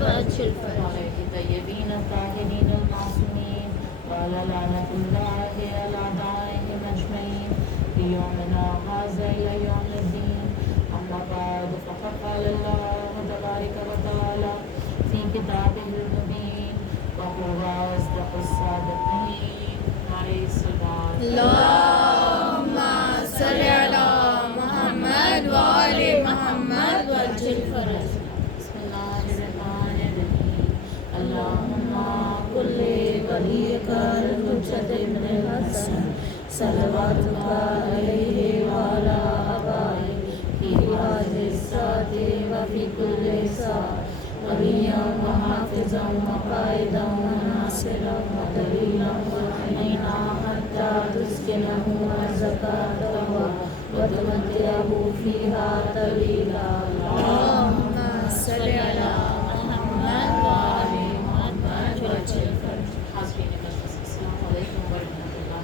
وأجل الفرج عليه الطيبين الطاهرين المعصومين وعلى لعنة الله على أعدائهم أجمعين في يومنا هذا إلى يوم الدين. أما بعد فقد قال الله تبارك وتعالى في كتابه المبين وهو أصدق الصادقين عليه الصلاة اللهم صل على محمد وآل محمد وأجل الفرج. بسم الله الرحمن الرحيم. اللهم كل وليك الحجة ابن الحسن صلواتك عليه وعلى آبائه في هذه الساعة وفي كل ساعة وليا وحافظا وقائدا وناصرا ودليلا وعينا حتى تسكنه أرضك طوعا وتمتعه فيها طويلا. اللهم صل على محمد وآل محمد وأجل الفرج. حاضرین مجلس، السلام علیکم ورحمۃ اللہ.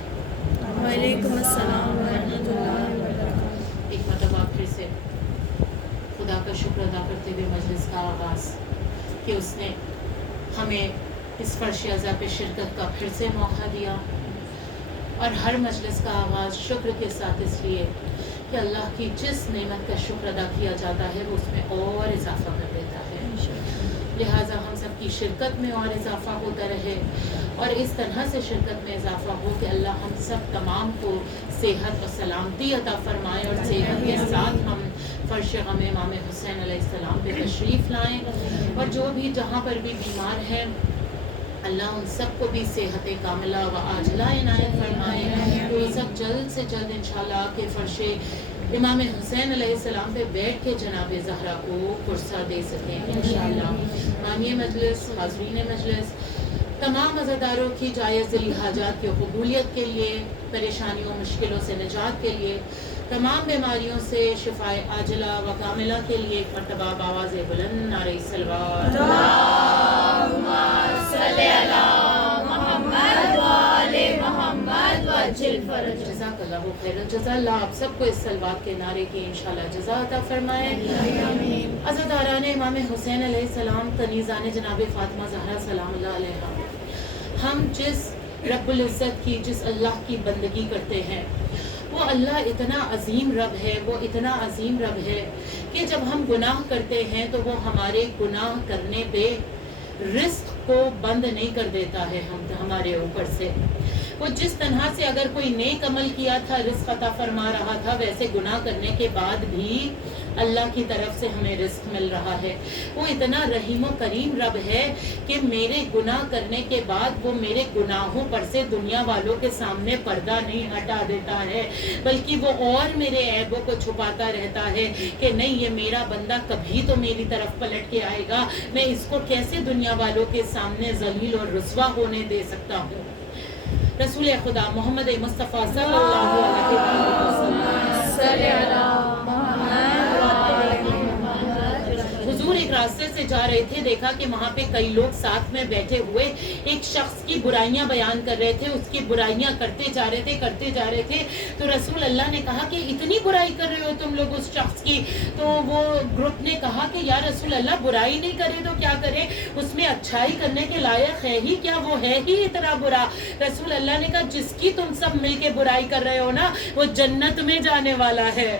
وعلیکم السلام ورحمۃ اللہ وبرکاتہ. ایک مرتبہ پھر سے خدا کا شکر ادا کرتے ہوئے مجلس کا آغاز کہ اس نے ہمیں اس فرش اعضا پہ شرکت کا پھر سے موقع دیا، اور ہر مجلس کا آغاز شکر کے ساتھ اس لیے کہ اللہ کی جس نعمت کا شکر ادا کیا جاتا ہے وہ اس میں اور اضافہ کر دیتا ہے. لہٰذا ہم سب کی شرکت میں اور اضافہ ہوتا رہے، اور اس طرح سے شرکت میں اضافہ ہو کہ اللہ ہم سب تمام کو صحت و سلامتی عطا فرمائے، اور صحت کے ساتھ ہم فرش غم امام حسین علیہ السلام پہ تشریف لائیں، اور جو بھی جہاں پر بھی بیمار ہیں اللہ ان سب کو بھی صحت کاملہ و عاجلہ عنایت فرمائے، تو یہ سب جلد سے جلد انشاءاللہ کہ فرش امام حسین علیہ السلام پہ بیٹھ کے جناب زہرا کو پرسہ دے سکیں انشاءاللہ. حامی مجلس، حاضرین مجلس، تمام عزاداروں کی جائز دلی حاجات کی قبولیت کے لیے، پریشانیوں مشکلوں سے نجات کے لیے، تمام بیماریوں سے شفائے عاجلہ و کاملہ کے لیے ایک مرتبہ بآواز بلند نعرہ صلوات. اللهم صل على محمد وآل محمد وأجل الفرج. جزاک اللہ خیر الجزا. اللہ آپ سب کو اس صلوات کے نعرے کی انشاءاللہ جزا عطا فرمائے. عزاداران امام حسین علیہ السلام، کنیزان جناب فاطمہ زہرا سلام اللہ علیہا، ہم جس رب العزت کی، جس اللہ کی بندگی کرتے ہیں، وہ اللہ اتنا عظیم رب ہے، وہ اتنا عظیم رب ہے کہ جب ہم گناہ کرتے ہیں تو وہ ہمارے گناہ کرنے پہ رزق کو بند نہیں کر دیتا ہے ہمارے اوپر سے. وہ جس طرح سے اگر کوئی نیک عمل کیا تھا رزق عطا فرما رہا تھا، ویسے گناہ کرنے کے بعد بھی اللہ کی طرف سے ہمیں رزق مل رہا ہے. وہ اتنا رحیم و کریم رب ہے کہ میرے گناہ کرنے کے بعد وہ میرے گناہوں پر سے دنیا والوں کے سامنے پردہ نہیں ہٹا دیتا ہے، بلکہ وہ اور میرے عیبوں کو چھپاتا رہتا ہے کہ نہیں، یہ میرا بندہ کبھی تو میری طرف پلٹ کے آئے گا، میں اس کو کیسے دنیا والوں کے سامنے ذلیل اور رسوا ہونے دے سکتا ہوں. رسول خدا محمد مصطفیٰ صلی اللہ علیہ وسلم حضور ایک راستے سے جا رہے تھے، دیکھا کہ وہاں پہ کئی لوگ ساتھ میں بیٹھے ہوئے ایک شخص کی برائیاں بیان کر رہے تھے، اس کی برائیاں کرتے جا رہے تھے. تو رسول اللہ نے کہا کہ اتنی برائی کر رہے ہو تم لوگ اس شخص کی؟ تو وہ گروپ نے کہا کہ یا رسول اللہ برائی نہیں کرے تو کیا کرے، اس میں اچھائی کرنے کے لائق ہے ہی کیا، وہ ہے ہی اتنا برا. رسول اللہ نے کہا جس کی تم سب مل کے برائی کر رہے ہو نا، وہ جنت میں جانے والا ہے.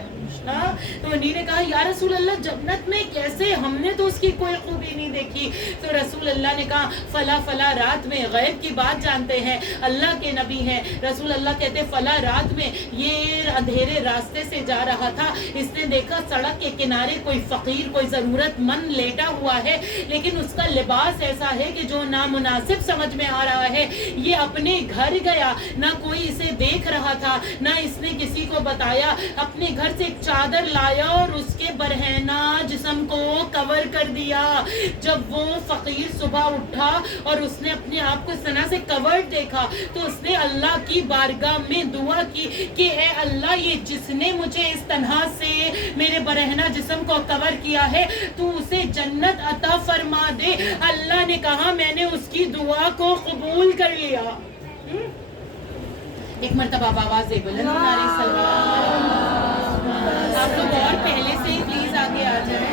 تو انہی نے کہا یا رسول اللہ جنت میں کیسے، ہم نے تو اس کی کوئی خوبی نہیں دیکھی. تو رسول اللہ نے کہا فلا فلا رات میں، غیب کی بات جانتے ہیں، اللہ کے نبی ہیں. رسول اللہ کہتے فلا رات میں یہ اندھیرے راستے سے جا رہا تھا، اس نے دیکھا سڑک کے کنارے کوئی فقیر، کوئی ضرورت مند لیٹا ہوا ہے، لیکن اس کا لباس ایسا ہے کہ جو نامناسب سمجھ میں آ رہا ہے. یہ اپنے گھر گیا، نہ کوئی اسے دیکھ رہا تھا، نہ اس نے کسی کو بتایا، اپنے گھر سے ایک چادر لایا اور اس کے برہنہ جسم کو کور کر دیا. جب وہ فقیر صبح اٹھا اور اس نے اپنے آپ کو اس طرح سے کور دیکھا تو اس نے اللہ کی بارگاہ میں دعا کی کہ اے اللہ، یہ جس نے مجھے اس طرح سے میرے برہنہ جسم کو کور کیا ہے تو اسے جنت عطا فرما دے. اللہ نے کہا میں نے اس کی دعا کو قبول کر لیا. ایک مرتبہ آواز بلند نعرہ صلوات. آپ لوگ اور پہلے سے ہی پلیز آگے آ جائیں.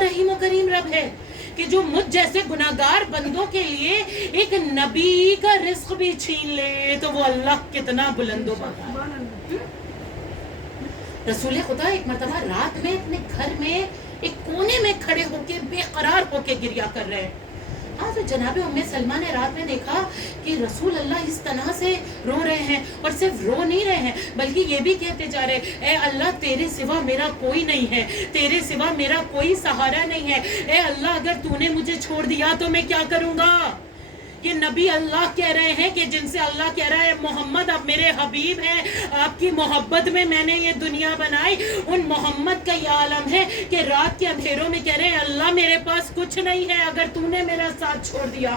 رحیم و کریم رب ہے کہ جو مجھ جیسے گناہگار بندوں کے لیے ایک نبی کا رزق بھی چھین لے تو وہ اللہ کتنا بلند و بالا. رسول خدا ایک مرتبہ رات میں اپنے گھر میں ایک کونے میں کھڑے ہو کے بے قرار ہو کے گریا کر رہے ہیں. ہاں تو جناب ام سلمہ نے رات میں دیکھا کہ رسول اللہ اس طرح سے رو رہے ہیں اور صرف رو نہیں رہے ہیں بلکہ یہ بھی کہتے جا رہے ہیں اے اللہ تیرے سوا میرا کوئی نہیں ہے, تیرے سوا میرا کوئی سہارا نہیں ہے, اے اللہ اگر تو نے مجھے چھوڑ دیا تو میں کیا کروں گا. یہ نبی اللہ کہہ رہے ہیں کہ جن سے اللہ کہہ رہا ہے محمد آپ میرے حبیب ہیں, آپ کی محبت میں میں نے یہ دنیا بنائی. ان محمد کا یہ عالم ہے کہ رات کے اندھیروں میں کہہ رہے ہیں اللہ میرے پاس کچھ نہیں ہے اگر تو نے میرا ساتھ چھوڑ دیا.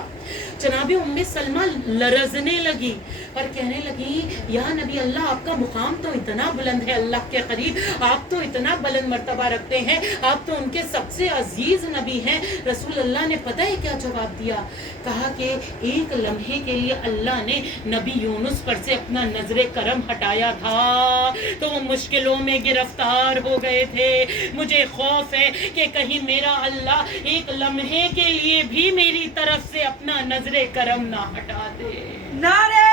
جناب ام سلمہ لرزنے لگی اور کہنے لگی یا نبی اللہ آپ کا مقام تو اتنا بلند ہے اللہ کے قریب, آپ تو اتنا بلند مرتبہ رکھتے ہیں, آپ تو ان کے سب سے عزیز نبی ہیں. رسول اللہ نے پتہ ہے کیا جواب دیا؟ کہا کہ ایک لمحے کے لیے اللہ نے نبی یونس پر سے اپنا نظر کرم ہٹایا تھا تو وہ مشکلوں میں گرفتار ہو گئے تھے. مجھے خوف ہے کہ کہیں میرا اللہ ایک لمحے کے لیے بھی میری طرف سے اپنا نظر کرم نہ ہٹا دے. نعرہ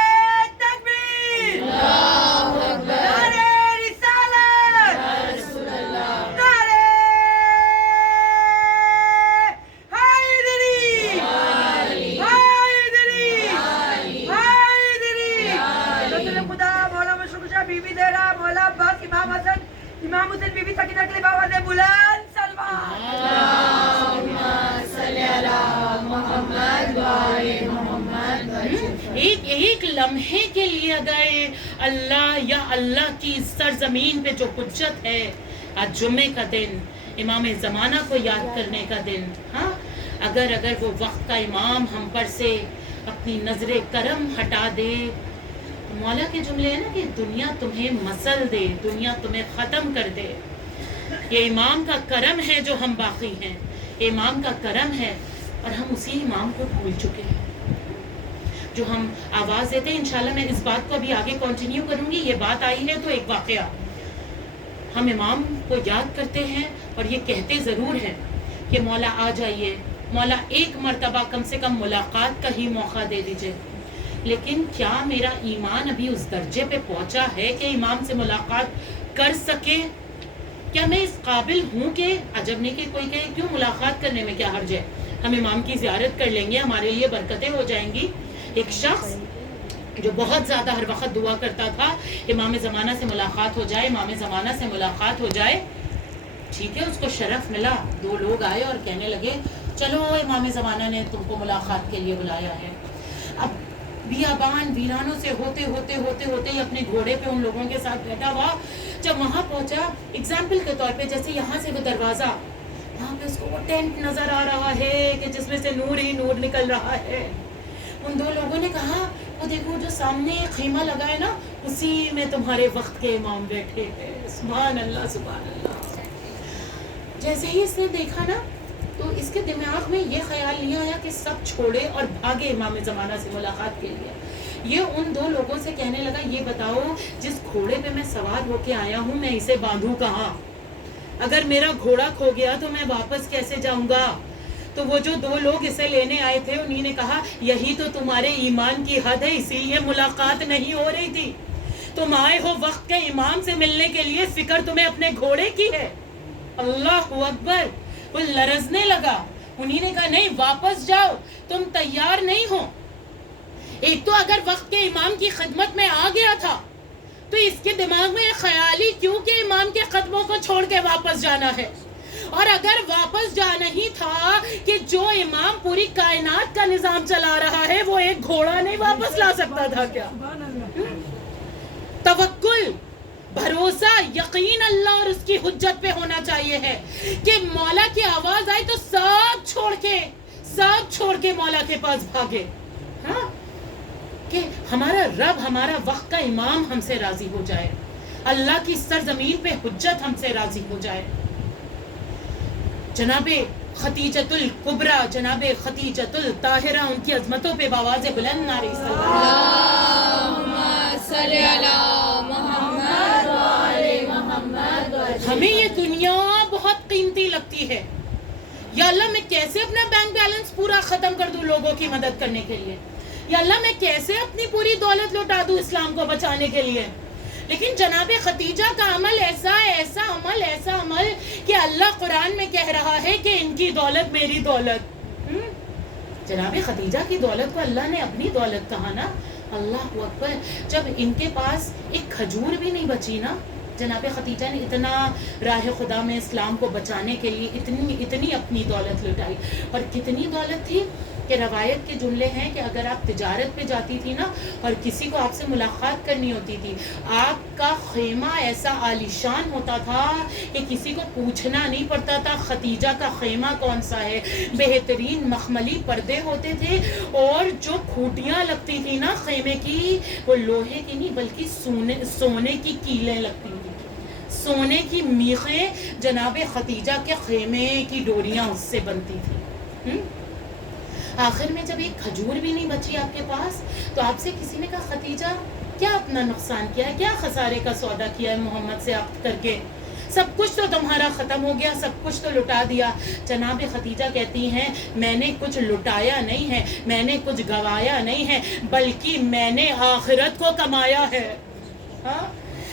تکبیر، نعرہ رسالت، نعرہ حیدری، حیدری، حیدری. رسول خدا مولا مشرق شاہ بی بی زہرا مولا عباس امام حسن امام حسین بی بی سکینہ کے لیے باواز بلند سلوات. ایک لمحے کے لیے اگر اللہ یا اللہ کی سرزمین پہ جو حجت ہے, آج جمعے کا دن, امام زمانہ کو یاد کرنے کا دن, ہاں اگر وہ وقت کا امام ہم پر سے اپنی نظر کرم ہٹا دے, مولا کے جملے ہیں نا کہ دنیا تمہیں مسل دے, دنیا تمہیں ختم کر دے. یہ امام کا کرم ہے جو ہم باقی ہیں, امام کا کرم ہے اور ہم اسی امام کو بھول چکے ہیں جو ہم آواز دیتے ہیں. انشاءاللہ میں اس بات کو ابھی آگے کنٹینیو کروں گی. یہ بات آئی ہے تو ایک واقعہ, ہم امام کو یاد کرتے ہیں اور یہ کہتے ضرور ہیں کہ مولا آ جائیے, مولا ایک مرتبہ کم سے کم ملاقات کا ہی موقع دے دیجئے. لیکن کیا میرا ایمان ابھی اس درجے پہ پہنچا ہے کہ امام سے ملاقات کر سکے؟ کیا میں اس قابل ہوں کہ عجب نہیں کہ کوئی کہے کیوں ملاقات کرنے میں کیا حرج ہے, ہم امام کی زیارت کر لیں گے, ہمارے لیے برکتیں ہو جائیں گی. ایک شخص جو بہت زیادہ ہر وقت دعا کرتا تھا امام زمانہ سے ملاقات ہو جائے, امام زمانہ سے ملاقات ہو جائے. ٹھیک ہے, اس کو شرف ملا, 2 لوگ آئے اور کہنے لگے چلو امام زمانہ نے تم کو ملاقات کے لیے بلایا ہے. اب بیابان ویرانوں سے ہوتے ہوتے ہوتے ہوتے ہی اپنے گھوڑے پہ ان لوگوں کے ساتھ بیٹھا ہوا. جب وہاں پہنچا, ایگزامپل کے طور پہ جیسے یہاں سے وہ دروازہ, وہاں پہ اس کو وہ ٹینٹ نظر آ رہا ہے کہ جس میں سے نور ہی نور نکل رہا ہے. ان 2 لوگوں نے کہا وہ دیکھو جو سامنے خیمہ لگا ہے نا اسی میں تمہارے وقت کے امام بیٹھے ہیں. سبحان اللہ سبحان اللہ. جیسے ہی اس نے دیکھا نا تو اس کے دماغ میں یہ خیال نہیں آیا کہ سب چھوڑے اور بھاگے امام زمانہ سے ملاقات کے لیے. یہ ان 2 لوگوں سے کہنے لگا یہ بتاؤ جس گھوڑے پہ میں سوار ہو کے آیا ہوں میں اسے باندھوں کہاں؟ اگر میرا گھوڑا کھو گیا تو میں واپس کیسے جاؤں گا؟ تو وہ جو 2 لوگ اسے لینے آئے تھے انہی نے کہا یہی تو تمہارے ایمان کی حد ہے, اسی لیے ملاقات نہیں ہو رہی تھی. تم آئے ہو وقت کے امام سے ملنے کے لیے, فکر تمہیں اپنے گھوڑے کی ہے. اللہ اکبر. وہ لرزنے لگا. انہی نے کہا نہیں واپس جاؤ, تم تیار نہیں ہو. ایک تو اگر وقت کے امام کی خدمت میں آ گیا تھا تو اس کے دماغ میں خیال ہی کیوں کہ امام کے قدموں کو چھوڑ کے واپس جانا ہے. اور اگر واپس جانا ہی تھا کہ جو امام پوری کائنات کا نظام چلا رہا ہے وہ ایک گھوڑا نہیں واپس لا سکتا تھا کیا؟ توکل, بھروسہ, یقین اللہ اور اس کی حجت پہ ہونا چاہیے ہے کہ مولا کی آواز آئی تو سب چھوڑ کے مولا کے پاس بھاگے. ہاں کہ ہمارا رب, ہمارا وقت کا امام ہم سے راضی ہو جائے, اللہ کی سرزمین پہ حجت ہم سے راضی ہو جائے. جناب خدیجۃ الکبریٰ, جناب خدیجۃ الطاہرہ, ان کی عظمتوں پہ باواز بلند نعرہ اللہم صلی علی محمد و آل محمد. ہمیں یہ دنیا بہت قیمتی لگتی ہے. یا اللہ میں کیسے اپنا بینک بیلنس پورا ختم کر دوں لوگوں کی مدد کرنے کے لیے. یا اللہ میں کیسے اپنی پوری دولت لوٹا دوں اسلام کو بچانے کے لیے. لیکن جناب خدیجہ کا عمل ایسا عمل کہ اللہ قرآن میں کہہ رہا ہے کہ ان کی دولت میری دولت. جناب خدیجہ کی دولت کو اللہ نے اپنی دولت کہا نا. اللہ اکبر. جب ان کے پاس ایک کھجور بھی نہیں بچی نا, جناب خدیجہ نے اتنا راہ خدا میں اسلام کو بچانے کے لیے اتنی اپنی دولت لٹائی. اور کتنی دولت تھی کہ روایت کے جملے ہیں کہ اگر آپ تجارت پہ جاتی تھی نا اور کسی کو آپ سے ملاقات کرنی ہوتی تھی, آپ کا خیمہ ایسا عالیشان ہوتا تھا کہ کسی کو پوچھنا نہیں پڑتا تھا خدیجہ کا خیمہ کون سا ہے. بہترین مخملی پردے ہوتے تھے اور جو کھوٹیاں لگتی تھی نا خیمے کی, وہ لوہے کی نہیں بلکہ سونے کی کیلیں لگتی تھی, سونے کی میخیں. جناب خدیجہ کے خیمے کی ڈوریاں اس سے بنتی تھی. آخر میں جب ایک کھجور بھی نہیں بچی آپ کے پاس تو آپ سے کسی نے کہا خدیجہ کیا اپنا نقصان کیا ہے, کیا خسارے کا سودا کیا ہے محمد سے عقد کر کے, سب کچھ تو تمہارا ختم ہو گیا, سب کچھ تو لٹا دیا. جناب خدیجہ کہتی ہیں میں نے کچھ لٹایا نہیں ہے, میں نے کچھ گوایا نہیں ہے, بلکہ میں نے آخرت کو کمایا ہے. ہاں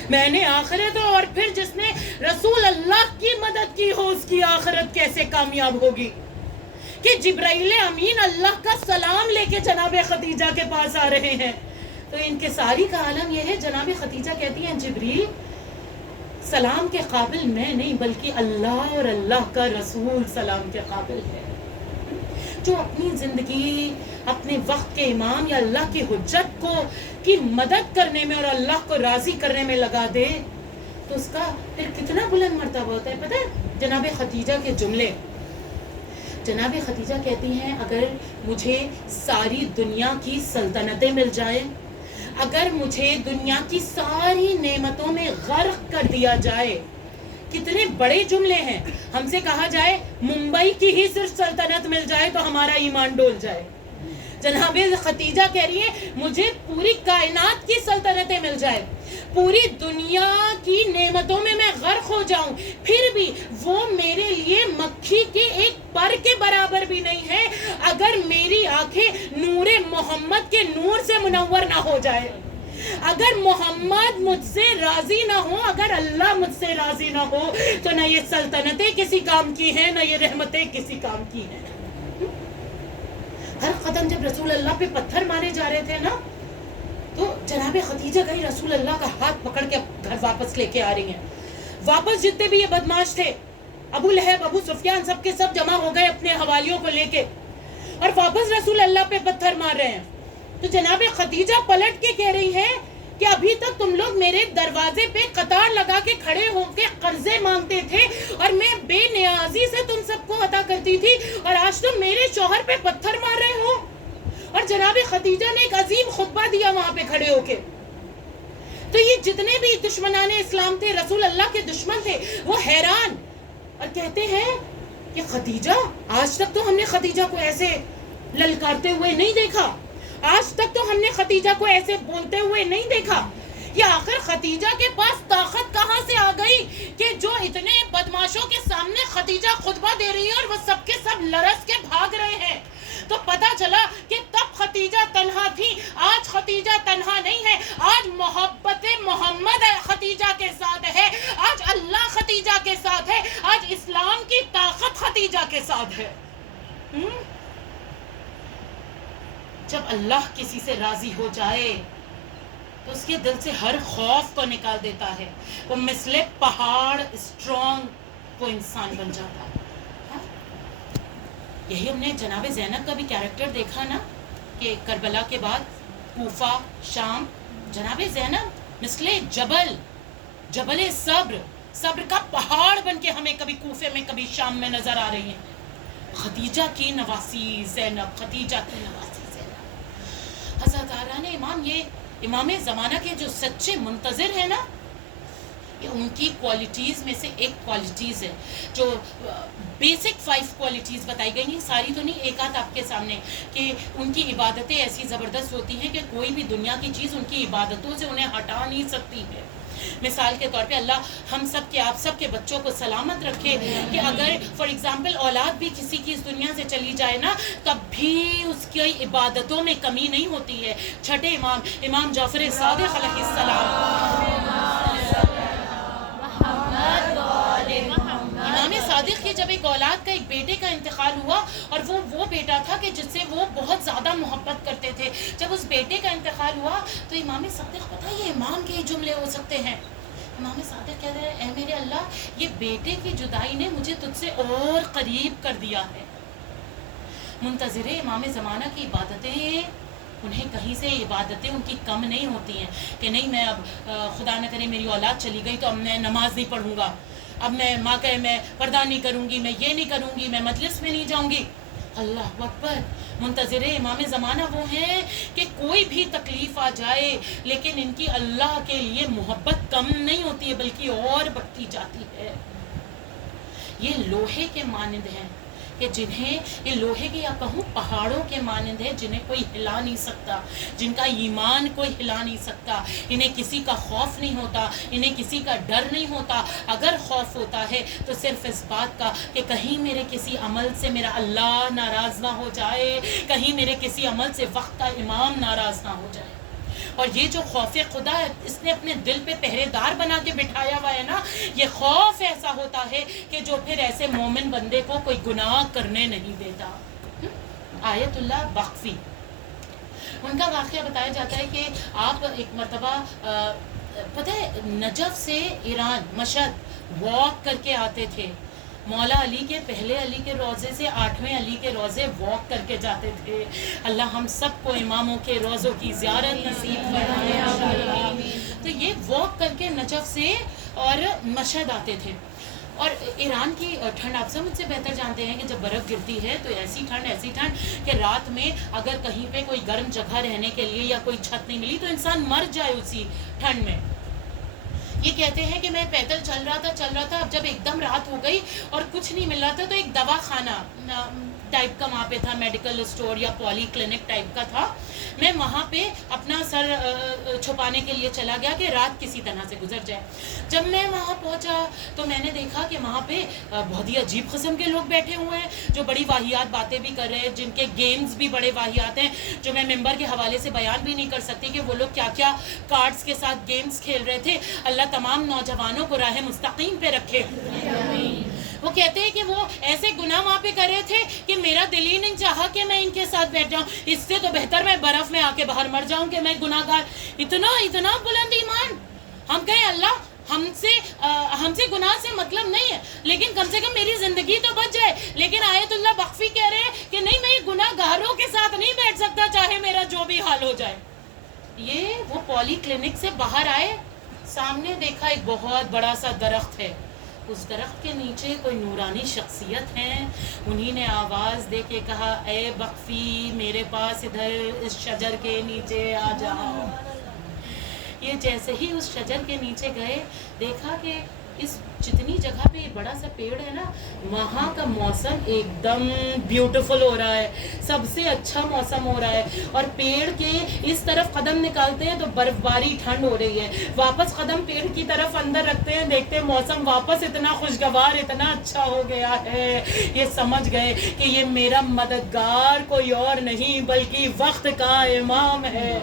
میں نے آخرت. اور پھر جس نے رسول اللہ کی مدد کی ہو اس کی آخرت کیسے کامیاب ہوگی. کہ جبرائیل امین اللہ کا سلام لے کے جناب خدیجہ کے پاس آ رہے ہیں. تو ان کے ساری کا عالم یہ ہے. جناب خدیجہ کہتی ہیں جبریل سلام کے قابل میں نہیں بلکہ اللہ اور اللہ کا رسول سلام کے قابل ہے. جو اپنی زندگی اپنے وقت کے امام یا اللہ کی حجت کو کی مدد کرنے میں اور اللہ کو راضی کرنے میں لگا دے تو اس کا پھر کتنا بلند مرتبہ ہوتا ہے. پتہ ہے جناب خدیجہ کے جملے, جناب خدیجہ کہتی ہیں اگر مجھے ساری دنیا کی سلطنتیں مل جائے, اگر مجھے دنیا کی ساری نعمتوں میں غرق کر دیا جائے. کتنے بڑے جملے ہیں. ہم سے کہا جائے ممبئی کی ہی صرف سلطنت مل جائے تو ہمارا ایمان ڈول جائے. جناب خدیجہ کہہ رہی ہے مجھے پوری کائنات کی سلطنتیں مل جائے, پوری دنیا کی نعمتوں میں میں غرق ہو جاؤں, پھر بھی وہ میرے لیے مکھی کے ایک پر کے برابر بھی نہیں ہے اگر میری آنکھیں نور محمد کے نور سے منور نہ ہو جائے. اگر محمد مجھ سے راضی نہ ہو, اگر اللہ مجھ سے راضی نہ ہو تو نہ یہ سلطنتیں کسی کام کی ہیں نہ یہ رحمتیں کسی کام کی ہیں. ہر قدم جب رسول اللہ پہ پتھر مارے جا رہے تھے نا تو جناب خدیجہ گئی رسول اللہ کا ہاتھ پکڑ کے گھر واپس لے کے آ رہی ہیں. واپس جتنے بھی یہ بدماش تھے, ابو لہب ابو سفیان سب کے سب جمع ہو گئے اپنے حوالیوں کو لے کے اور واپس رسول اللہ پہ پتھر مار رہے ہیں. تو جناب خدیجہ پلٹ کے کہہ رہی ہے کہ ابھی تک تم لوگ میرے دروازے پہ قطار لگا کے کھڑے ہو کے قرضے مانگتے تھے اور میں بے نیازی سے تم سب کو عطا کرتی تھی, اور آج تم میرے شوہر پہ پتھر مار رہے ہو. اور جناب خدیجہ نے ایک عظیم خطبہ دیا وہاں پہ کھڑے ہو کے. تو یہ جتنے بھی دشمنان اسلام تھے, رسول اللہ کے دشمن تھے, وہ حیران اور کہتے ہیں کہ خدیجہ, آج تک تو ہم نے خدیجہ کو ایسے للکارتے ہوئے نہیں دیکھا, آج تک تو ہم نے خدیجہ کو ایسے بولتے ہوئے نہیں دیکھا. یہ آخر خدیجہ کے پاس طاقت کہاں سے آ گئی کہ جو اتنے بدماشوں کے سامنے خدیجہ خطبہ دے رہی ہے اور وہ سب کے سب لرز کے بھاگ رہے ہیں. تو پتا چلا کہ تب خدیجہ تنہا تھی, آج خدیجہ تنہا نہیں ہے. آج محبت محمد خدیجہ کے ساتھ ہے, آج اللہ خدیجہ کے ساتھ ہے, آج اسلام کی طاقت خدیجہ کے ساتھ ہے. جب اللہ کسی سے راضی ہو جائے تو اس کے دل سے ہر خوف کو نکال دیتا ہے. وہ مثل پہاڑ اسٹرانگ وہ انسان بن جاتا ہے. یہی ہم نے جناب زینب کا بھی کیریکٹر دیکھا نا کہ کربلا کے بعد کوفہ شام, جناب زینب مثل جبل صبر کا پہاڑ بن کے ہمیں کبھی کوفے میں کبھی شام میں نظر آ رہی ہیں. خدیجہ کی نواسی زینب, خدیجہ کی نواسی زینب. حضرت آران امام, یہ امام زمانہ کے جو سچے منتظر ہیں نا, یہ ان کی کوالٹیز میں سے ایک کوالٹیز ہے جو بیسک 5 کوالٹیز بتائی گئی ہیں, ساری تو نہیں, ایک آدھ آپ کے سامنے, کہ ان کی عبادتیں ایسی زبردست ہوتی ہیں کہ کوئی بھی دنیا کی چیز ان کی عبادتوں سے انہیں ہٹا نہیں سکتی ہے. مثال کے طور پہ اللہ ہم سب کے آپ سب کے بچوں کو سلامت رکھے کہ اگر فار ایگزامپل اولاد بھی کسی کی اس دنیا سے چلی جائے نا تب بھی اس کی عبادتوں میں کمی نہیں ہوتی ہے. چھٹے امام جعفر صادق علیہ السلام، امام صادق کی جب ایک اولاد کا ایک بیٹے کا انتقال ہوا اور وہ بیٹا تھا کہ جس سے وہ بہت زیادہ محبت کرتے تھے، جب اس بیٹے کا انتقال ہوا تو امام صادق پتہ یہ امام کے جملے ہو سکتے ہیں، امام صادق کہہ رہے ہیں اے میرے اللہ یہ بیٹے کی جدائی نے مجھے تجھ سے اور قریب کر دیا ہے. منتظر امام زمانہ کی عبادتیں، انہیں کہیں سے عبادتیں ان کی کم نہیں ہوتی ہیں کہ نہیں میں اب خدا نہ کرے میری اولاد چلی گئی تو اب میں نماز نہیں پڑھوں گا، اب میں ماں کہے میں پردہ نہیں کروں گی، میں یہ نہیں کروں گی، میں مجلس میں نہیں جاؤں گی. اللہ اکبر. منتظر امام زمانہ وہ ہیں کہ کوئی بھی تکلیف آ جائے لیکن ان کی اللہ کے لیے محبت کم نہیں ہوتی ہے بلکہ اور بڑھتی جاتی ہے. یہ لوہے کے مانند ہیں کہ جنہیں یہ لوہے کے یا کہوں پہاڑوں کے مانند ہے جنہیں کوئی ہلا نہیں سکتا، جن کا ایمان کوئی ہلا نہیں سکتا، انہیں کسی کا خوف نہیں ہوتا، انہیں کسی کا ڈر نہیں ہوتا. اگر خوف ہوتا ہے تو صرف اس بات کا کہ کہیں میرے کسی عمل سے میرا اللہ ناراض نہ ہو جائے، کہیں میرے کسی عمل سے وقت کا امام ناراض نہ ہو جائے. اور یہ جو خوف خدا ہے اس نے اپنے دل پہ پہرے دار بنا کے بٹھایا ہوا ہے نا، یہ خوف ایسا ہوتا ہے کہ جو پھر ایسے مومن بندے کو کوئی گناہ کرنے نہیں دیتا. آیت اللہ بخفی، ان کا واقعہ بتایا جاتا ہے کہ آپ ایک مرتبہ پتہ ہے نجف سے ایران مشہد واک کر کے آتے تھے. مولا علی کے پہلے علی کے روضے سے 8ویں علی کے روضے واک کر کے جاتے تھے. اللہ ہم سب کو اماموں کے روضوں کی زیارت نصیب فرمائے انشاءاللہ. تو یہ واک کر کے نجف سے اور مشہد آتے تھے. اور ایران کی ٹھنڈ آپ سب مجھ سے بہتر جانتے ہیں کہ جب برف گرتی ہے تو ایسی ٹھنڈ کہ رات میں اگر کہیں پہ کوئی گرم جگہ رہنے کے لیے یا کوئی چھت نہیں ملی تو انسان مر جائے اسی ٹھنڈ میں. یہ کہتے ہیں کہ میں پیدل چل رہا تھا اب جب ایک دم رات ہو گئی اور کچھ نہیں مل رہا تھا تو ایک دوا خانہ ٹائپ کا وہاں پہ تھا، میڈیکل اسٹور یا پولی کلینک ٹائپ کا تھا. میں وہاں پہ اپنا سر چھپانے کے لیے چلا گیا کہ رات کسی طرح سے گزر جائے. جب میں وہاں پہنچا تو میں نے دیکھا کہ وہاں پہ بہت ہی عجیب قسم کے لوگ بیٹھے ہوئے ہیں جو بڑی واہیات باتیں بھی کر رہے ہیں، جن کے گیمز بھی بڑے واہیات ہیں جو میں ممبر کے حوالے سے بیان بھی نہیں کر سکتی کہ وہ لوگ کیا کیا کارڈز کے ساتھ گیمز کھیل رہے تھے. اللہ تمام نوجوانوں کو راہ مستقیم پہ رکھے. وہ کہتے ہیں کہ وہ ایسے گناہ وہاں پہ کر رہے تھے کہ میرا دل ہی نہیں چاہا کہ میں ان کے ساتھ بیٹھ جاؤں، اس سے تو بہتر میں برف میں آ کے باہر مر جاؤں کہ میں گناہ گار. اتنا بلند ایمان. ہم کہیں اللہ ہم سے گناہ سے مطلب نہیں ہے لیکن کم سے کم میری زندگی تو بچ جائے. لیکن آیت اللہ بخفی کہہ رہے ہیں کہ نہیں میں یہ گناہ گاروں کے ساتھ نہیں بیٹھ سکتا چاہے میرا جو بھی حال ہو جائے. یہ وہ پولی کلینک سے باہر آئے، سامنے دیکھا ایک بہت بڑا سا درخت ہے، اس درخت کے نیچے کوئی نورانی شخصیت ہیں. انہی نے آواز دے کے کہا اے بخفی میرے پاس ادھر اس شجر کے نیچے آ جاؤ. یہ جیسے ہی اس شجر کے نیچے گئے دیکھا کہ اس جتنی جگہ پہ بڑا سا پیڑ ہے نا وہاں کا موسم ایک دم بیوٹیفل ہو رہا ہے، سب سے اچھا موسم ہو رہا ہے. اور پیڑ کے اس طرف قدم نکالتے ہیں تو برف باری ٹھنڈ ہو رہی ہے، واپس قدم پیڑ کی طرف اندر رکھتے ہیں دیکھتے ہیں موسم واپس اتنا خوشگوار اتنا اچھا ہو گیا ہے. یہ سمجھ گئے کہ یہ میرا مددگار کوئی اور نہیں بلکہ وقت کا امام ہے.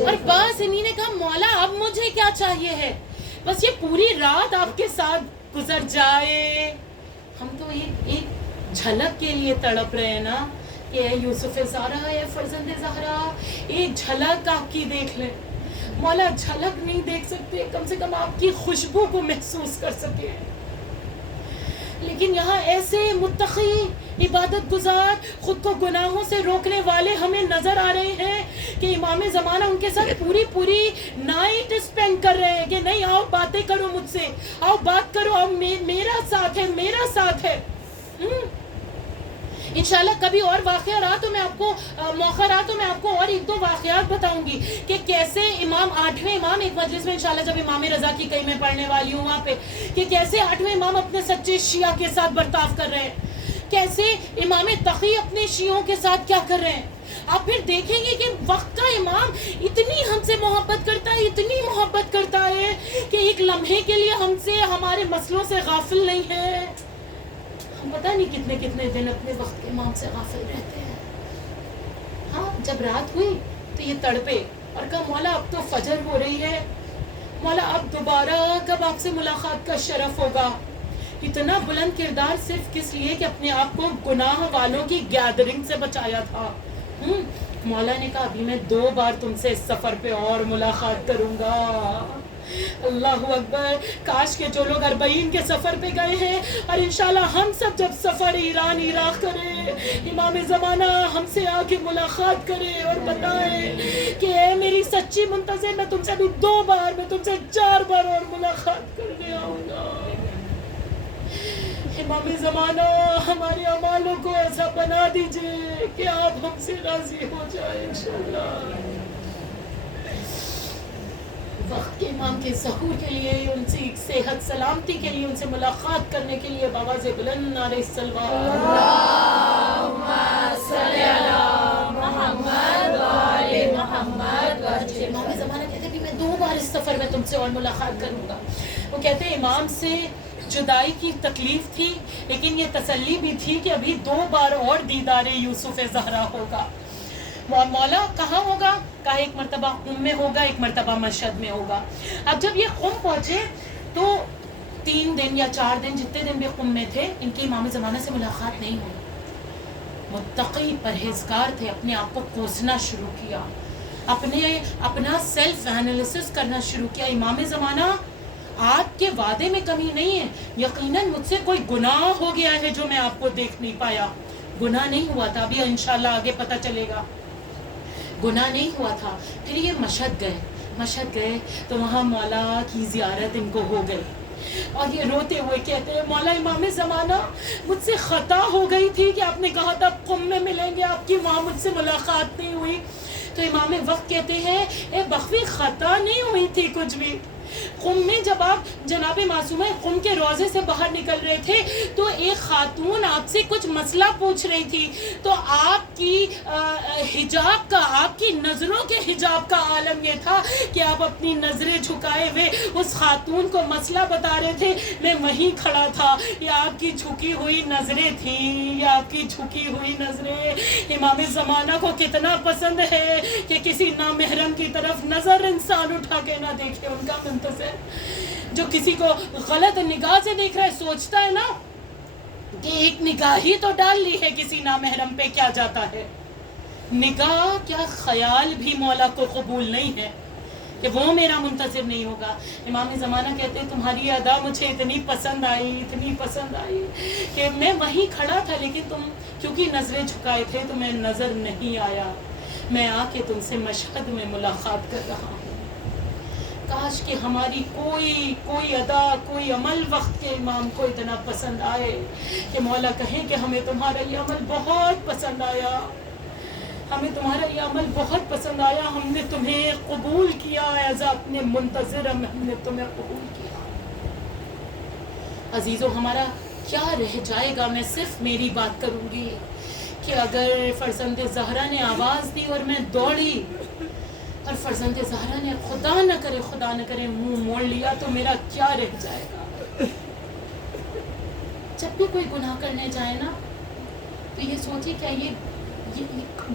اور بس انہی نے کہا مولا اب مجھے کیا چاہیے ہے، بس یہ پوری رات آپ کے ساتھ گزر جائے. ہم تو ایک جھلک کے لیے تڑپ رہے ہیں نا کہ اے یوسف زہرا اے فرزند زہرا ایک جھلک آپ کی دیکھ لیں. مولا جھلک نہیں دیکھ سکتے، کم سے کم آپ کی خوشبو کو محسوس کر سکے. لیکن یہاں ایسے متقی عبادت گزار خود کو گناہوں سے روکنے والے ہمیں نظر آ رہے ہیں کہ امام زمانہ ان کے ساتھ پوری نائٹ اسپینڈ کر رہے ہیں کہ نہیں آؤ باتیں کرو مجھ سے، آؤ بات کرو، آؤ میرا ساتھ ہے. انشاءاللہ کبھی اور واقعہ رہا تو میں آپ کو موقع رہا تو میں آپ کو اور ایک دو واقعات بتاؤں گی کہ کیسے امام 8ویں امام ایک مجلس میں انشاءاللہ جب امام رضا کی کئی میں پڑھنے والی ہوں وہاں پہ کہ کیسے 8ویں امام اپنے سچے شیعہ کے ساتھ برتاؤ کر رہے ہیں، کیسے امام تقی اپنے شیعوں کے ساتھ کیا کر رہے ہیں. آپ پھر دیکھیں گے کہ وقت کا امام اتنی ہم سے محبت کرتا ہے، اتنی محبت کرتا ہے کہ ایک لمحے کے لیے ہم سے ہمارے مسئلوں سے غافل نہیں ہے. ہم پتہ نہیں کتنے کتنے دن اپنے وقت کے امام سے غافل رہتے ہیں. ہاں جب رات ہوئی تو یہ تڑپے اور کہا مولا اب تو فجر ہو رہی ہے، مولا اب دوبارہ کب آپ سے ملاقات کا شرف ہوگا. اتنا بلند کردار صرف کس لیے کہ اپنے آپ کو گناہ والوں کی گیدرنگ سے بچایا تھا. مولا نے کہا ابھی میں 2 بار تم سے اس سفر پہ اور ملاقات کروں گا. اللہ اکبر. کاش کہ جو لوگ 40 کے سفر پہ گئے ہیں اور انشاءاللہ ہم سب جب سفر ایران عراق کریں امام زمانہ ہم سے آ کے ملاقات کرے اور بتائے کہ اے میری سچی منتظر میں تم سے ابھی 2 بار میں تم سے 4 بار اور ملاقات کرنے آؤں گا. امام زمانہ ہمارے اعمالوں کو ایسا بنا دیجئے کہ آپ ہم سے راضی ہو جائیں انشاءاللہ. وقت کے امام کے ظہور کے لیے، ان سے صحت سلامتی کے لیے، ان سے ملاقات کرنے کے لیے باواز بلند نعرہ صلوات. اللہم صلی علی محمد و آل محمد. امام زمانہ کہتے ہیں میں 2 بار اس سفر میں تم سے اور ملاقات کروں گا. وہ کہتے ہیں امام سے جدائی کی تکلیف تھی لیکن یہ تسلی بھی تھی کہ ابھی 2 بار اور دیدار یوسف زہرا ہوگا. مولا کہاں ہوگا؟ کہا ایک مرتبہ قم میں ہوگا، ایک مرتبہ مشہد میں ہوگا. اب جب یہ قم پہنچے تو 3 دن یا 4 دن جتنے دن بھی قم میں تھے ان کی امام زمانہ سے ملاقات نہیں ہوئی. متقی پرہیزگار تھے، اپنے آپ کو کوسنا شروع کیا، اپنا سیلف انالیسس کرنا شروع کیا. امام زمانہ آپ کے وعدے میں کمی نہیں ہے، یقیناً مجھ سے کوئی گناہ ہو گیا ہے جو میں آپ کو دیکھ نہیں پایا. گناہ نہیں ہوا تھا، ابھی انشاءاللہ آگے پتہ چلے گا. گناہ نہیں ہوا تھا. پھر یہ مشہد گئے تو وہاں مولا کی زیارت ان کو ہو گئی اور یہ روتے ہوئے کہتے ہیں مولا امام زمانہ مجھ سے خطا ہو گئی تھی کہ آپ نے کہا تھا قم میں ملیں گے، آپ کی وہاں مجھ سے ملاقات نہیں ہوئی. تو امام وقت کہتے ہیں اے بخوی خطا نہیں ہوئی تھی کچھ بھی. قم میں جب آپ جناب معصومہ قم کے روضے سے باہر نکل رہے تھے تو ایک خاتون آپ سے کچھ مسئلہ پوچھ رہی تھی تو آپ کی حجاب کا، آپ کی نظروں کے حجاب کا عالم یہ تھا کہ آپ اپنی نظریں جھکائے ہوئے اس خاتون کو مسئلہ بتا رہے تھے. میں وہیں کھڑا تھا. یہ آپ کی جھکی ہوئی نظریں تھیں، یہ آپ کی جھکی ہوئی نظریں. امام زمانہ کو کتنا پسند ہے کہ کسی نامحرم کی طرف نظر انسان اٹھا کے نہ دیکھے. ان کا منتظر جو کسی کو غلط نگاہ سے دیکھ رہا ہے سوچتا ہے نا کہ ایک نگاہ ہی تو ڈال لی ہے کسی نامحرم پہ، کیا جاتا ہے. نگاہ کیا خیال بھی مولا کو قبول نہیں ہے کہ وہ میرا منتظر نہیں ہوگا. امام زمانہ کہتے ہیں تمہاری ادا مجھے اتنی پسند آئی کہ میں وہیں کھڑا تھا لیکن تم کیونکہ نظریں جھکائے تھے تو میں نظر نہیں آیا. میں آ کے تم سے مشہد میں ملاقات کر رہا ہوں. کاش کہ ہماری کوئی ادا، کوئی عمل وقت کے امام کو اتنا پسند آئے کہ مولا کہیں کہ ہمیں تمہارا یہ عمل بہت پسند آیا، ہمیں تمہارا یہ عمل بہت پسند آیا، ہم نے تمہیں قبول کیا ایز اپنے منتظر، ہم نے تمہیں قبول کیا. عزیزو ہمارا کیا رہ جائے گا؟ میں صرف میری بات کروں گی کہ اگر فرزند زہرا نے آواز دی اور میں دوڑی اور فرزند زہرا نے خدا نہ کرے منہ موڑ لیا تو میرا کیا رہ جائے گا؟ جب بھی کوئی گناہ کرنے جائے نا تو یہ سوچے کیا یہ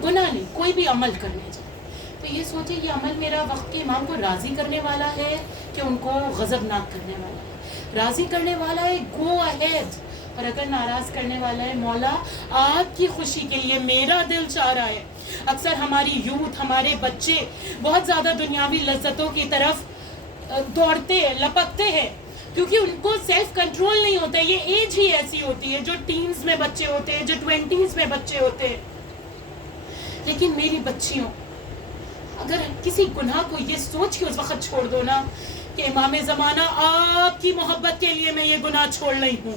گناہ نہیں، کوئی بھی عمل کرنے جائے تو یہ سوچے یہ عمل میرا وقت کے امام کو راضی کرنے والا ہے کہ ان کو غضبناک کرنے والا ہے. راضی کرنے والا ہے گو اہیڈ، اور اگر ناراض کرنے والا ہے مولا آپ کی خوشی کے لیے میرا دل چاہ رہا ہے. اکثر ہماری یوتھ، ہمارے بچے بہت زیادہ دنیاوی لذتوں کی طرف دوڑتے ہیں، لپکتے ہیں کیونکہ ان کو سیلف کنٹرول نہیں ہوتا. یہ ایج ہی ایسی ہوتی ہے جو ٹینز میں بچے ہوتے ہیں، جو 20s میں بچے ہوتے ہیں. لیکن میری بچیوں اگر کسی گناہ کو یہ سوچ کے اس وقت چھوڑ دو نا کہ امام زمانہ آپ کی محبت کے لیے میں یہ گناہ چھوڑ رہی ہوں،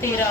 13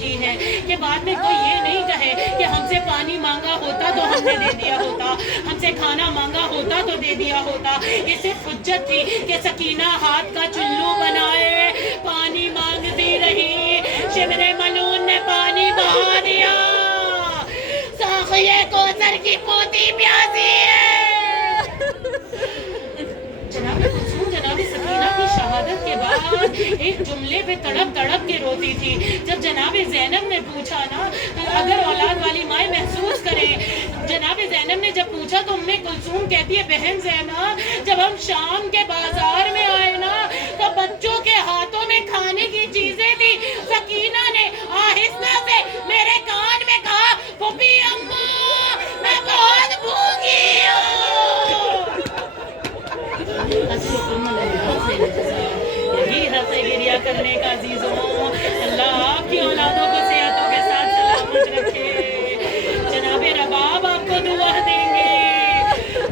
کی ہے کہ بعد میں کوئی یہ نہیں کہے کہ ہم سے پانی مانگا ہوتا تو ہم نے دے دیا ہوتا، ہم سے کھانا مانگا ہوتا تو دے دیا ہوتا. یہ صرف حجت تھی کہ سکینہ ہاتھ کا چلو بنائے، پانی مانگتی رہی، شمر ملون نے پانی بہا دیا. ساقیے کوثر کی پوتی پیاسی ہے. جناب کلثوم جناب سکینہ کی شہادت کے بعد ایک جملے پہ تڑپ تڑپ کے روتی تھی. جب جناب زینب نے پوچھا نا، اگر اولاد والی مائیں محسوس کریں، جناب زینب نے جب پوچھا تو ام کلثوم کہتی ہے بہن زینب جب ہم شام کے بازار میں آئے نا تو بچوں کے ہاتھوں میں کھانے کی چیزیں تھی. سکینہ نے آہستہ سے میرے کان میں کہا پھوپھی اماں میں بہت بھوکی ہوں. یہی حق ہے گریہ کرنے کا عزیزوں. اللہ آپ کی اولادوں کو صحتوں کے ساتھ سلامت رکھے. جناب رباب آپ کو دعا دیں گے.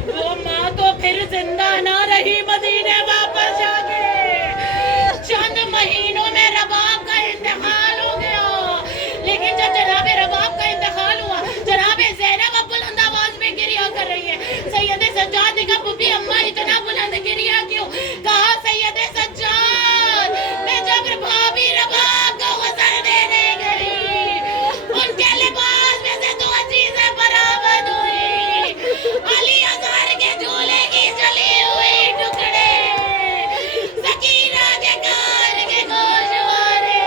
وہ ماں تو پھر زندہ نہ رہی مدینے واپس جا کے. چند مہینوں میں رباب کا انتقال ہو گیا، لیکن جب جناب رباب کا انتقال ہوا جناب زینب اب بلند آواز میں گریہ کر رہی ہے. سید سجاد نے کہا پھوپھی اماں اتنا بلند گریہ کیوں؟ کہا سید سجاد میں جب بھابھی رباب کو غسل دینے گئی ان کے لباس میں سے 2 چیزیں برآمد ہوئی، علی اصغر کے جھولے کی جلی ہوئی ٹکڑے، سکینہ کے کان کے گوشوارے.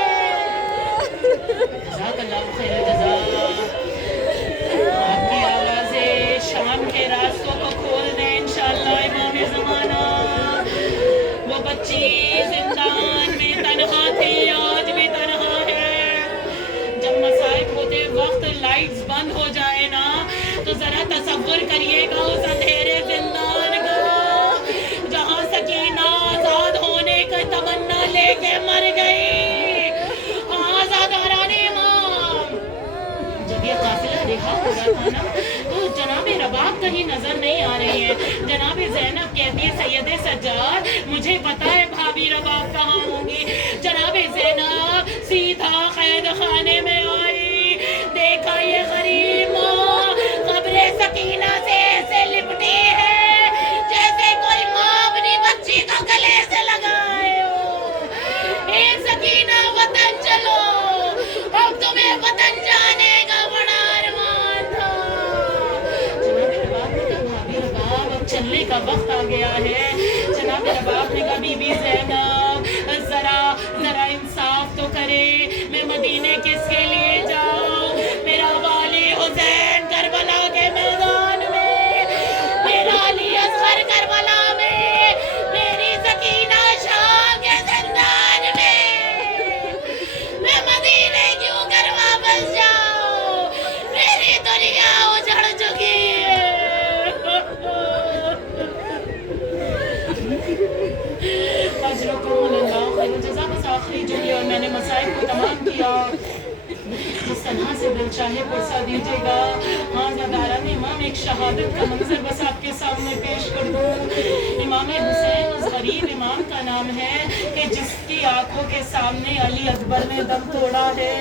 جزاک اللہ خیر جزا. آپ کی آوازیں شام کے راستوں کو کھول دیں انشاءاللہ امام زمانہ. وہ بچی زندان میں تنہا تھی، آج بھی تنہا ہے. جب مصائب ہوتے وقت لائٹس بند ہو جائے نا تو ذرا تصور کریے گا اس اندھیرے زندان کا جہاں سکینہ آزاد ہونے کا تمنا لے کے مر گئی. آزاداران امام. جب یہ قافلہ رہا ہو رہا تھا نا تو جناب رباب کہیں نظر نہیں آ رہی ہے. جناب زینب کہتی ہے سید سجاد مجھے پتا ہے بھابھی رباب کہاں ہوں گی. جناب زینب سیدھا قید خانے میں آئی، دیکھا یہ غریب ماں قبر سکینہ سے ایسے لپٹی ہے جیسے کوئی ماں اپنی بچی کو گلے سے لگائے ہو. اے سکینہ وطن چلو، اب تمہیں وطن جانے کا بڑا ارمان تھا. جناب رباب نے کہا بھابھی رباب اب چلنے کا وقت آ گیا ہے. جناب رباب نے کہا بی بی زینب ذرا انصاف تو کرے، میں مدینے کس کے لیے جاؤں؟ میرا والی حسین کربلا کے میدان میں، میرا علی اصغر کربلا میں، میری سکینہ شام کے زندان میں. میں مدینے کیوں کر واپس جاؤں؟ میری دنیا اجڑ چکی ہے. آخری جملے اور میں نے مسائل کو تمام کیا. جس طرح سے دل چاہے پرسا دیجیے گا. ہاں زاداران امام ایک شہادت کا منظر بس آپ کے سامنے پیش کر دوں. امام حسین اس غریب امام کا نام ہے کہ جس کی آنکھوں کے سامنے علی اکبر نے دم توڑا ہے،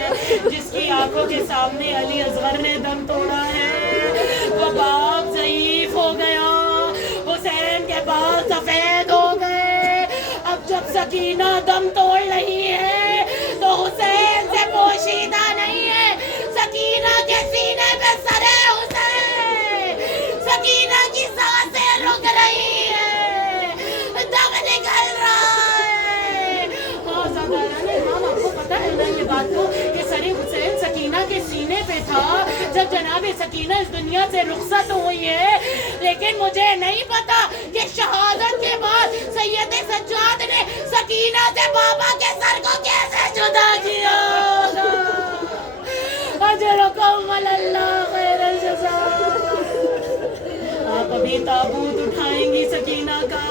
جس کی آنکھوں کے سامنے علی اصغر نے دم توڑا ہے. وہ باپ ضعیف ہو گیا، حسین کے بال سفید ہو گئے. اب جب سکینہ دم توڑ رہی ہے تو حسین سے پوشیدہ نہیں ہے. سکینہ کے سینے پہ سر حسین، سکینہ کی سانسیں رک رہی ہے، دم نکل رہا ہے. ہاں زاداران امام آپ کو پتہ ہے نا یہ بات تو کہ سر حسین سکینہ کے سینے پہ تھا جب جناب سکینہ اس دنیا سے رخصت ہوئی ہے. لیکن مجھے نہیں پتا کہ شہادت کے بعد سید سجاد نے سکینہ سے بابا کے سر کو کیسے جدا کیا. اجرکم اللہ خیر الجزاء. آپ ابھی تابوت اٹھائیں گی سکینہ کا،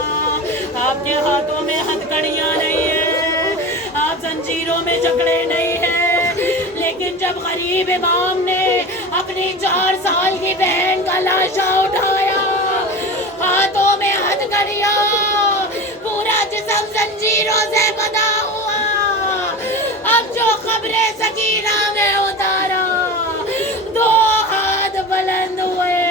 آپ کے ہاتھوں میں ہتھکڑیاں نہیں ہیں، آپ زنجیروں میں جکڑے نہیں ہیں. لیکن جب غریب امام نے اپنی 4 سال کی بہن کا لاشا اٹھایا، ہاتھوں میں ہتھکڑیاں، پورا جسم زنجیروں سے بندھا ہوا، اب جو قبر قبر سکینہ میں اتارا. 2 ہاتھ بلند ہوئے.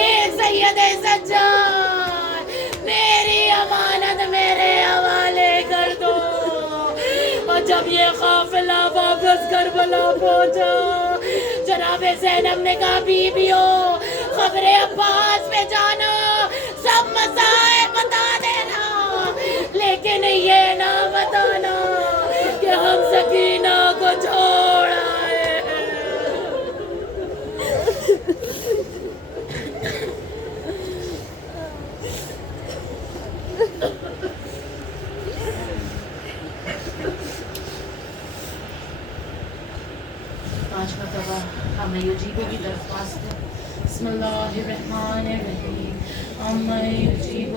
ایک سید سجاد میری امانت میرے حوالے کر دو. اور جب یہ قافلہ واپس کربلا پہنچا جناب زینب نے کہا بیبیو خبر عباس پہ جانا سب مسائل بتا دینا لیکن یہ نہ بتانا کہ ہم سکینہ کو چھوڑ آئے. پانچ مرتبہ ہمیں یجیبو کی درخواست ہے. بسم اللہ الرحمن الرحیم. ہمیں یجیب